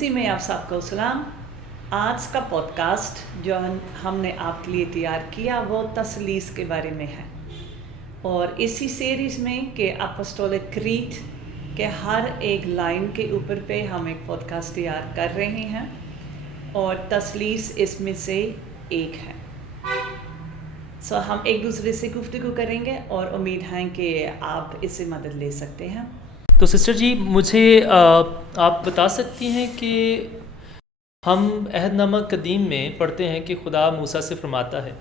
مسیح میں آپ سب کو سلام۔ آج کا پوڈ کاسٹ جو ہم نے آپ کے لیے تیار کیا وہ تثلیث کے بارے میں ہے، اور اسی سیریز میں کہ اپوسٹولک کریڈ کے ہر ایک لائن کے اوپر پہ ہم ایک پوڈ کاسٹ تیار کر رہے ہیں، اور تثلیث اس میں سے ایک ہے۔ ہم ایک دوسرے سے گفتگو کریں گے اور امید ہے کہ آپ اس سے مدد لے سکتے ہیں۔ تو سسٹر جی، مجھے آپ بتا سکتی ہیں کہ ہم عہد نامہ قدیم میں پڑھتے ہیں کہ خدا موسیٰ سے فرماتا ہے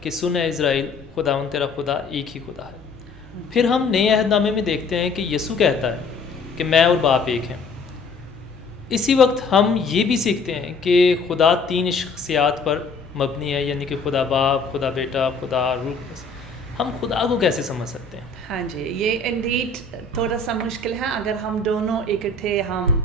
کہ سن اے اسرائیل، خداوند تیرا خدا ایک ہی خدا ہے۔ پھر ہم نئے عہد نامے میں دیکھتے ہیں کہ یسوع کہتا ہے کہ میں اور باپ ایک ہیں۔ اسی وقت ہم یہ بھی سیکھتے ہیں کہ خدا تین شخصیات پر مبنی ہے، یعنی کہ خدا باپ، خدا بیٹا، خدا روح القدس۔ ہم خدا کو کیسے سمجھ سکتے ہیں؟ ہاں جی، یہ انڈیڈ تھوڑا سا مشکل ہے اگر ہم دونوں اکٹھے ہم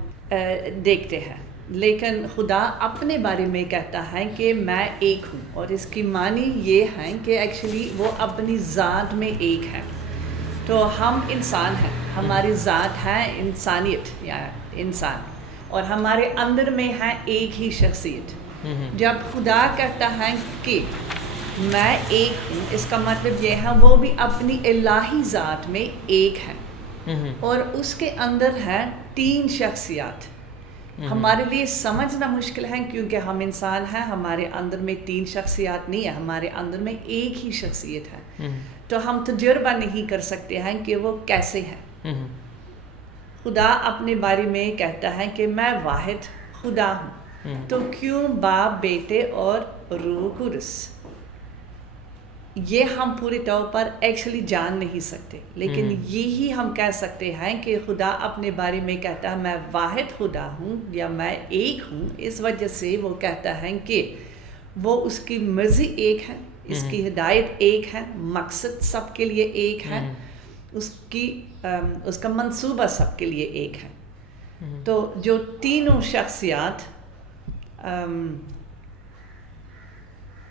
دیکھتے ہیں، لیکن خدا اپنے بارے میں کہتا ہے کہ میں ایک ہوں، اور اس کی معنی یہ ہے کہ ایکچولی وہ اپنی ذات میں ایک ہے۔ تو ہم انسان ہیں، ہماری ذات ہے انسانیت یا انسان، اور ہمارے اندر میں ہے ایک ہی شخصیت۔ جب خدا کہتا ہے کہ میں ایک ہوں، اس کا مطلب یہ ہے وہ بھی اپنی الہی ذات میں ایک ہے، اور اس کے اندر ہے تین شخصیات۔ ہمارے لیے سمجھنا مشکل ہے کیونکہ ہم انسان ہیں، ہمارے اندر میں تین شخصیات نہیں ہے، ہمارے اندر میں ایک ہی شخصیت ہے۔ تو ہم تجربہ نہیں کر سکتے ہیں کہ وہ کیسے ہے۔ خدا اپنے بارے میں کہتا ہے کہ میں واحد خدا ہوں۔ تو کیوں باپ، بیٹے اور روح القدس، یہ ہم پورے طور پر ایکچولی جان نہیں سکتے، لیکن یہی ہم کہہ سکتے ہیں کہ خدا اپنے بارے میں کہتا ہے میں واحد خدا ہوں یا میں ایک ہوں۔ اس وجہ سے وہ کہتا ہے کہ وہ اس کی مرضی ایک ہے، اس کی ہدایت ایک ہے، مقصد سب کے لیے ایک ہے، اس کا منصوبہ سب کے لیے ایک ہے۔ تو جو تینوں شخصیات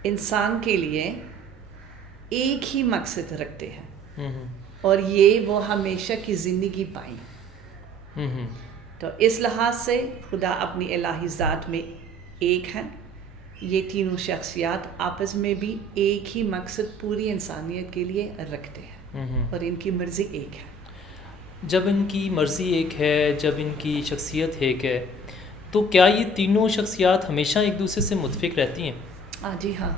انسان کے لیے ایک ہی مقصد رکھتے ہیں، اور یہ وہ ہمیشہ کی زندگی پائیں۔ تو اس لحاظ سے خدا اپنی الہی ذات میں ایک ہے۔ یہ تینوں شخصیات آپس میں بھی ایک ہی مقصد پوری انسانیت کے لیے رکھتے ہیں، اور ان کی مرضی ایک ہے۔ جب ان کی مرضی ایک ہے، جب ان کی شخصیت ایک ہے، تو کیا یہ تینوں شخصیات ہمیشہ ایک دوسرے سے متفق رہتی ہیں؟ جی ہاں،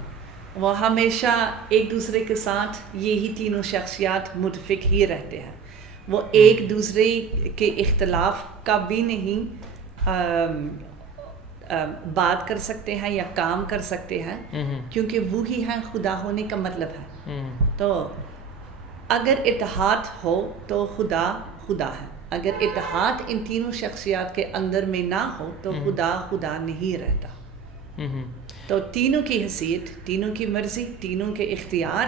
وہ ہمیشہ ایک دوسرے کے ساتھ یہی تینوں شخصیات متفق ہی رہتے ہیں۔ وہ ایک دوسرے کے اختلاف کا بھی نہیں بات کر سکتے ہیں یا کام کر سکتے ہیں، کیونکہ وہی ہیں خدا ہونے کا مطلب ہے۔ تو اگر اتحاد ہو تو خدا خدا ہے، اگر اتحاد ان تینوں شخصیات کے اندر میں نہ ہو تو خدا خدا نہیں رہتا۔ تو تینوں کی حیثیت، تینوں کی مرضی، تینوں کے اختیار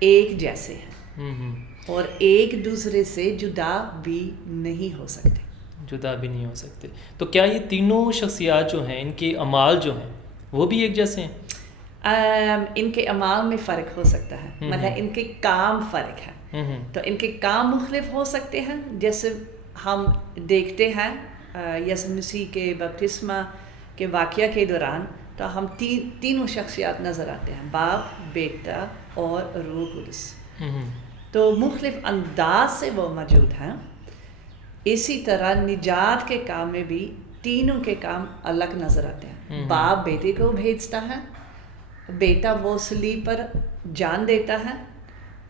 ایک جیسے ہیں، اور ایک دوسرے سے جدا بھی نہیں ہو سکتے۔ تو کیا یہ تینوں شخصیات جو ہیں، ان کے اعمال جو ہیں وہ بھی ایک جیسے ہیں؟ ان کے اعمال میں فرق ہو سکتا ہے، مطلب ان کے کام فرق ہے۔ تو ان کے کام مختلف ہو سکتے ہیں، جیسے ہم دیکھتے ہیں یسوع مسیح کے بپتسمہ کے واقعہ کے دوران، تو ہم تینوں شخصیات نظر آتے ہیں، باپ، بیٹا اور روح القدس۔ تو مختلف انداز سے وہ موجود ہیں۔ اسی طرح نجات کے کام میں بھی تینوں کے کام الگ نظر آتے ہیں۔ باپ بیٹے کو بھیجتا ہے، بیٹا وہ صلیب پر جان دیتا ہے،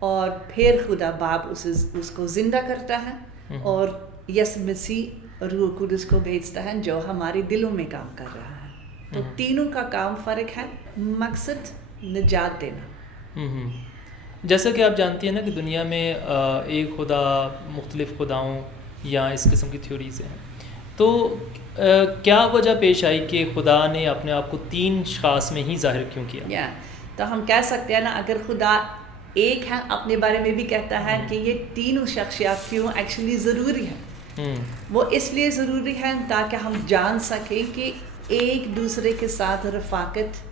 اور پھر خدا باپ اس کو زندہ کرتا ہے، اور یسوع مسیح روح القدس کو بھیجتا ہے جو ہمارے دلوں میں کام کر رہا ہے۔ تو تینوں کا کام فرق ہے، مقصد نجات دینا۔ جیسا کہ آپ جانتی ہیں نا کہ دنیا میں ایک خدا، مختلف خداؤں یا اس قسم کی تھیوریز ہیں، تو کیا وجہ پیش آئی کہ خدا نے اپنے آپ کو تین اشخاص میں ہی ظاہر کیوں کیا؟ تو ہم کہہ سکتے ہیں نا، اگر خدا ایک ہے، اپنے بارے میں بھی کہتا ہے کہ یہ تینوں شخصیات کیوں ایکچولی ضروری ہے۔ وہ اس لیے ضروری ہے تاکہ ہم جان سکیں کہ ایک دوسرے کے ساتھ رفاقت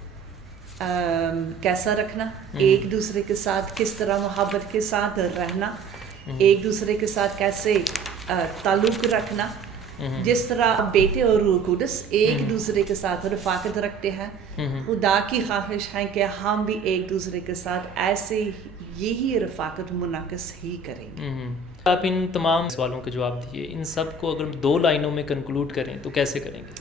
کیسا رکھنا، ایک دوسرے کے ساتھ کس طرح محبت کے ساتھ رہنا، ایک دوسرے کے ساتھ کیسے تعلق رکھنا، جس طرح بیٹے اور روح القدس ایک دوسرے کے ساتھ رفاقت رکھتے ہیں، خدا کی خواہش ہے کہ ہم بھی ایک دوسرے کے ساتھ ایسے یہی رفاقت منعکس ہی کریں گے۔ آپ ان تمام سوالوں کے جواب دیے، ان سب کو اگر 2 لائنوں میں کنکلوڈ کریں تو کیسے کریں گے؟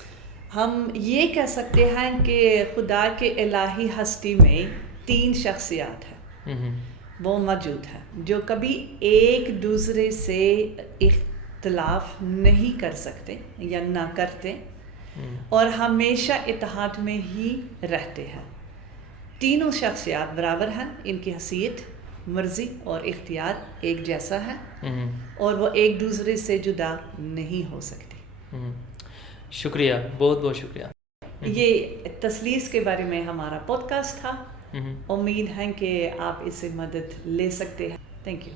ہم یہ کہہ سکتے ہیں کہ خدا کے الہی ہستی میں 3 شخصیات ہیں، وہ موجود ہیں جو کبھی ایک دوسرے سے اختلاف نہیں کر سکتے یا نہ کرتے اور ہمیشہ اتحاد میں ہی رہتے ہیں۔ تینوں شخصیات برابر ہیں، ان کی حیثیت، مرضی اور اختیار ایک جیسا ہے اور وہ ایک دوسرے سے جدا نہیں ہو سکتے۔ شکریہ، بہت بہت شکریہ۔ یہ تثلیث کے بارے میں ہمارا پوڈ کاسٹ تھا، امید ہے کہ آپ اس سے مدد لے سکتے ہیں۔ Thank you.